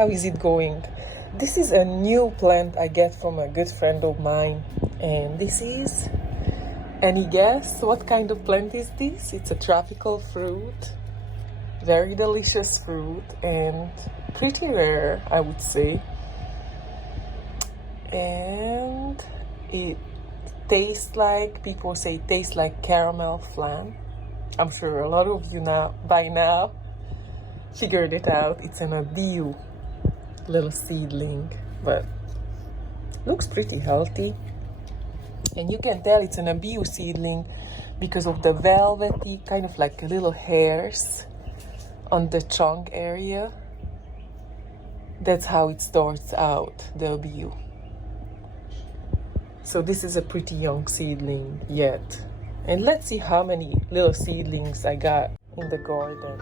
How is it going? This is a new plant I get from a good friend of mine. And this is, any guess what kind of plant is this? It's a tropical fruit. Very delicious fruit and pretty rare, I would say. And it tastes like, people say it tastes like caramel flan. I'm sure a lot of you by now figured it out. It's an Abiu little seedling, but looks pretty healthy. And you can tell it's an Abiu seedling because of the velvety, kind of like little hairs on the trunk area. That's how it starts out, the Abiu. So this is a pretty young seedling yet. And let's see how many little seedlings I got in the garden.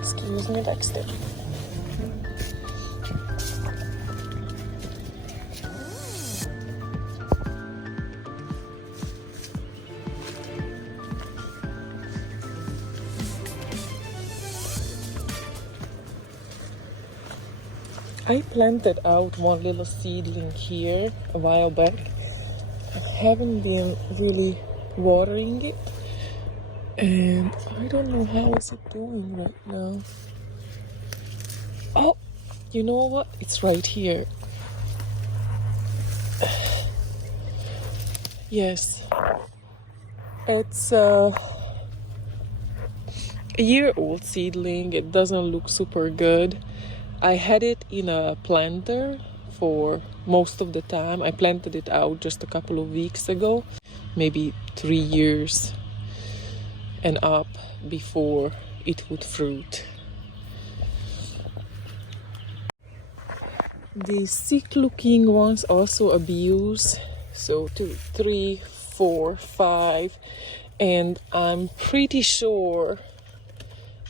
Excuse me, Dexter. I planted out one little seedling here a while back. I haven't been really watering it, and I don't know how is it doing right now. Oh, you know what? It's right here. Yes, it's a year-old seedling. It doesn't look super good. I had it in a planter for most of the time. I planted it out just a couple of weeks ago, maybe 3 years and up before it would fruit. The sick looking ones also abuse, so 2, 3, 4, 5, and I'm pretty sure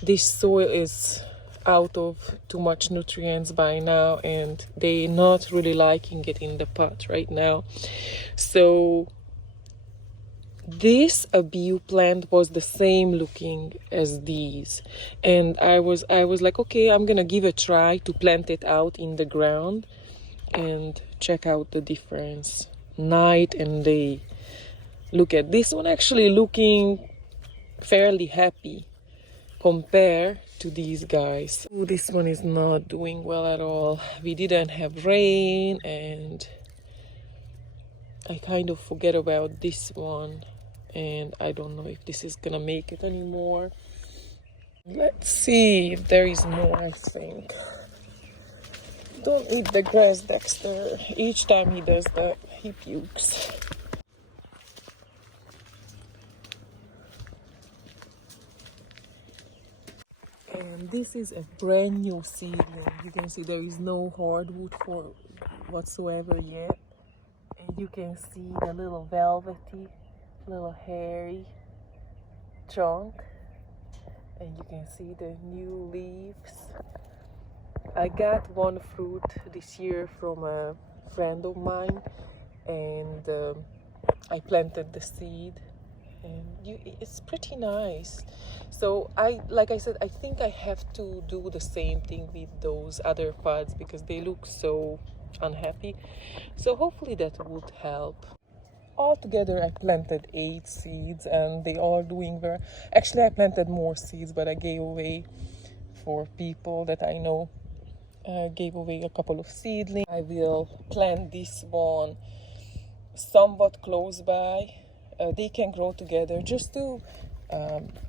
this soil is out of too much nutrients by now, and they're not really liking it in the pot right now. So this Abiu plant was the same looking as these, and I was like, okay, I'm gonna give a try to plant it out in the ground and check out the difference night and day. Look at this one, actually looking fairly happy compared to these guys. Ooh, this one is not doing well at all. We didn't have rain, and I kind of forget about this one, and I don't know if this is gonna make it anymore. Let's see if there is more. I think. Don't eat the grass, Dexter. Each time he does that, he pukes. And this is a brand new seedling. You can see there is no hardwood for whatsoever yet. And you can see the little velvety, little hairy trunk. And you can see the new leaves. I got one fruit this year from a friend of mine, and I planted the seed. And it's pretty nice. So like I said, I think I have to do the same thing with those other pods because they look so unhappy. So hopefully that would help. Altogether I planted 8 seeds, and they are doing very. Actually, I planted more seeds, but I gave away for people that I know. Gave away a couple of seedlings. I will plant this one somewhat close by. They can grow together just to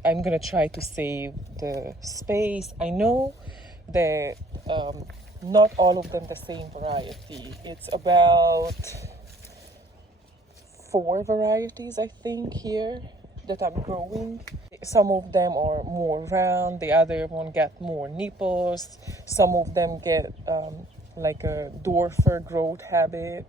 I'm gonna try to save the space. I know that not all of them the same variety. It's about 4 varieties, I think, here that I'm growing. Some of them are more round, the other one get more nipples, some of them get like a dwarfer growth habit.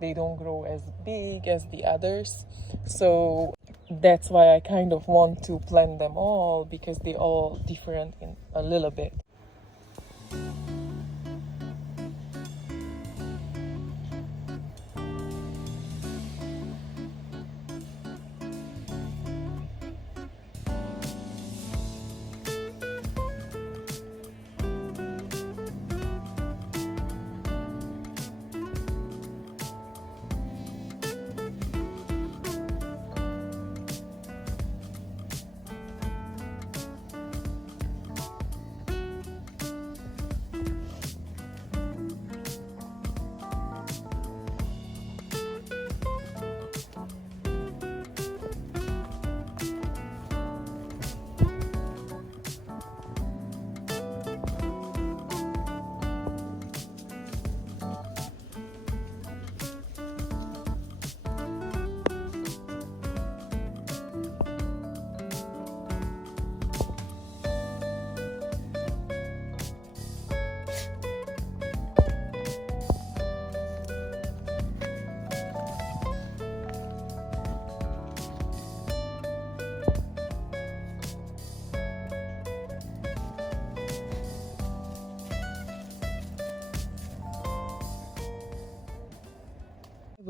They don't grow as big as the others. So that's why I kind of want to plant them all, because they're all different in a little bit.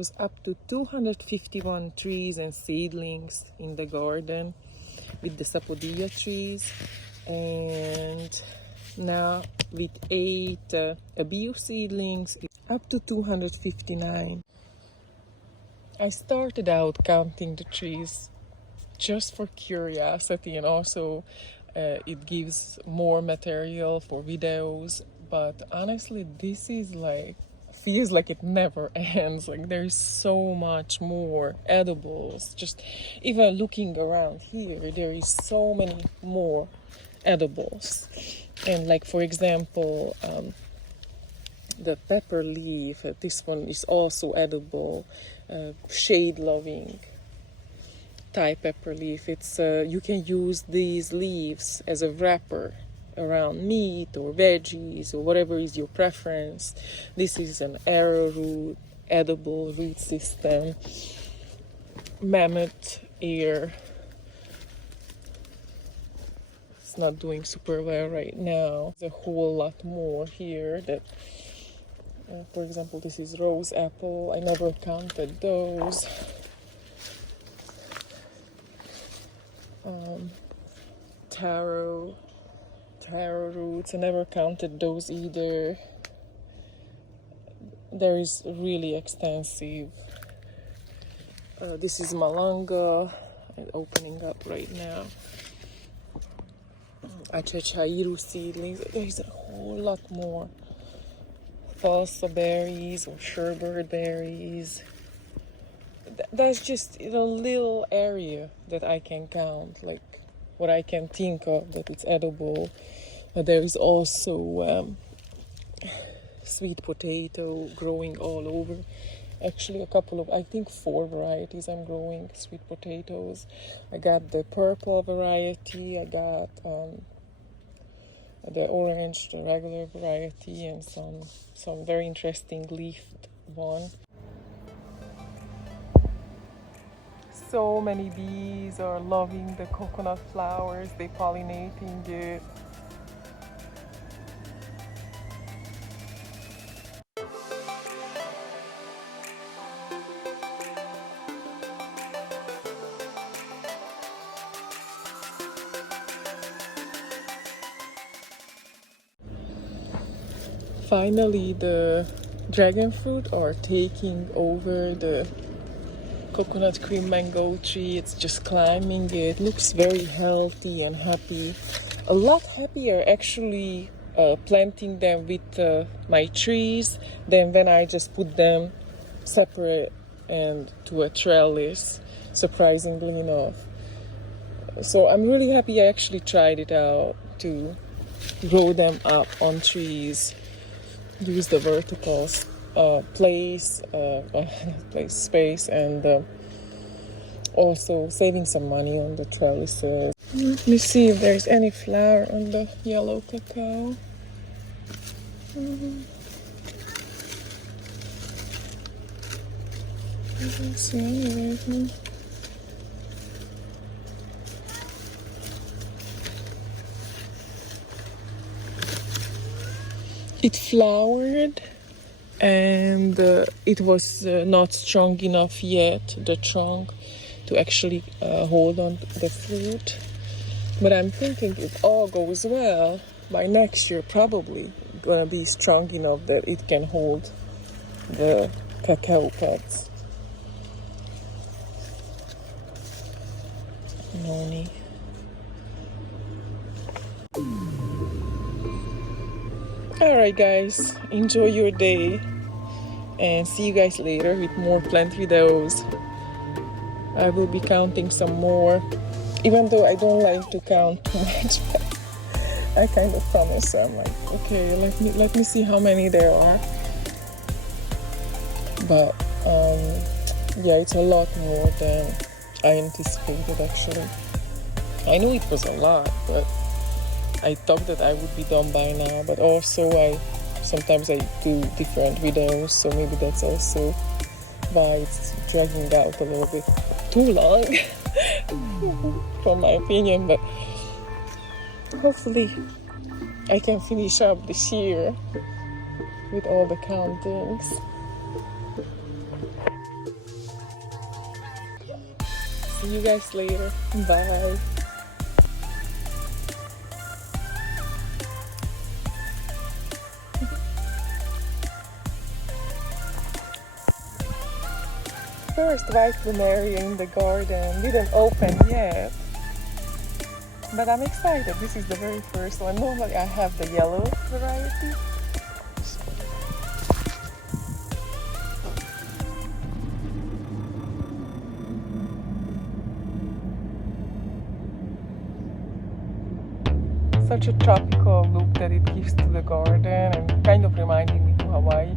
was up to 251 trees and seedlings in the garden with the Pouteria trees, and now with 8 Abiu seedlings, up to 259. I started out counting the trees just for curiosity, and also it gives more material for videos, but honestly this is like feels like it never ends. Like there's so much more edibles. Just even looking around here, there is so many more edibles. And like for example, the pepper leaf, this one is also edible. Shade loving Thai pepper leaf. It's you can use these leaves as a wrapper around meat or veggies or whatever is your preference. This is an arrowroot, edible root system. Mammoth ear. It's not doing super well right now. There's a whole lot more here that, for example, this is rose apple. I never counted those. Taro roots, I never counted those either. There is really extensive. This is malanga, opening up right now. Achachairu seedlings. There's a whole lot more. Falsa berries or sherbet berries. That's just a little area that I can count, like what I can think of that it's edible. There is also sweet potato growing all over. Actually, a couple of, I think 4 varieties I'm growing sweet potatoes. I got the purple variety, I got the orange, the regular variety, and some very interesting leafed one. So many bees are loving the coconut flowers, they're pollinating it. Finally, the dragon fruit are taking over the coconut cream mango tree. It's just climbing it. Looks very healthy and happy. A lot happier actually planting them with my trees than when I just put them separate and to a trellis, surprisingly enough. So I'm really happy I actually tried it out to grow them up on trees. Use the vertical space, and also saving some money on the trellises. Let me see if there's any flower on the yellow cacao. I don't see any right now. It flowered, and it was not strong enough yet, the trunk, to actually hold on to the fruit. But I'm thinking if all goes well, by next year probably gonna be strong enough that it can hold the cacao pods. Noni. Alright guys, enjoy your day and see you guys later with more plant videos. I will be counting some more, even though I don't like to count too much. I kind of promise. I'm like, okay, let me see how many there are. But yeah, it's a lot more than I anticipated actually. I knew it was a lot, but I thought that I would be done by now. But also sometimes I do different videos, so maybe that's also why it's dragging out a little bit too long from my opinion. But hopefully I can finish up this year with all the countings. See you guys later. Bye. First white plumeria in the garden. Didn't open yet. But I'm excited. This is the very first one. Normally I have the yellow variety. Such a tropical look that it gives to the garden and kind of reminding me to Hawaii.